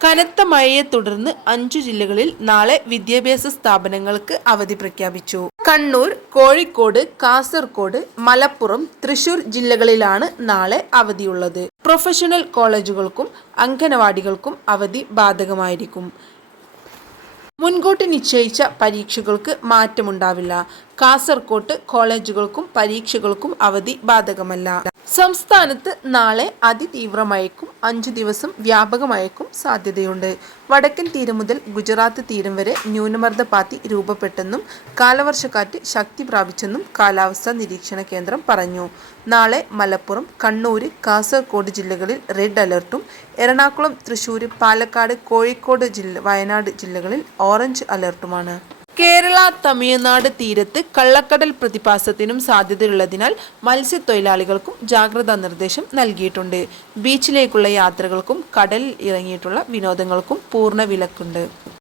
കനത്ത മഴയെ തുടർന്ന് അഞ്ചു ജില്ലകളിൽ നാളെ വിദ്യാഭ്യാസ സ്ഥാപനങ്ങൾക്ക് അവധി പ്രഖ്യാപിച്ചു. കണ്ണൂർ കോഴിക്കോട് കാസർകോട് മലപ്പുറം തൃശൂർ ജില്ലകളിലാണ് നാളെ അവധിയുള്ളത്. പ്രൊഫഷണൽ കോളേജുകൾക്കും അംഗനവാടികൾക്കും അവധി ബാധകമായിരിക്കും. മുൻകൂട്ടി നിശ്ചയിച്ച പരീക്ഷകൾക്ക് മാറ്റമുണ്ടാവില്ല. കാസർകോട്ട് കോളേജുകൾക്കും പരീക്ഷകൾക്കും അവധി ബാധകമല്ല. സംസ്ഥാനത്ത് നാളെ അതിതീവ്ര മഴയ്ക്കും അഞ്ചു ദിവസം വ്യാപക മഴയ്ക്കും സാധ്യതയുണ്ട്. വടക്കൻ തീരം മുതൽ ഗുജറാത്ത് തീരം വരെ ന്യൂനമർദ്ദപാത്തി രൂപപ്പെട്ടെന്നും കാലവർഷക്കാറ്റ് ശക്തി പ്രാപിച്ചെന്നും കാലാവസ്ഥാ നിരീക്ഷണ കേന്ദ്രം പറഞ്ഞു. നാളെ മലപ്പുറം കണ്ണൂര് കാസർഗോഡ് ജില്ലകളിൽ റെഡ് അലർട്ടും എറണാകുളം തൃശൂർ പാലക്കാട് കോഴിക്കോട് ജില്ല വയനാട് ജില്ലകളിൽ ഓറഞ്ച് അലർട്ടുമാണ്. കേരള തമിഴ്നാട് തീരത്ത് കള്ളക്കടൽ പ്രതിഭാസത്തിനും സാധ്യതയുള്ളതിനാൽ മത്സ്യത്തൊഴിലാളികൾക്കും ജാഗ്രതാ നിർദ്ദേശം നൽകിയിട്ടുണ്ട്. ബീച്ചിലേക്കുള്ള യാത്രകൾക്കും കടലിൽ ഇറങ്ങിയിട്ടുള്ള വിനോദങ്ങൾക്കും പൂർണ വിലക്കുണ്ട്.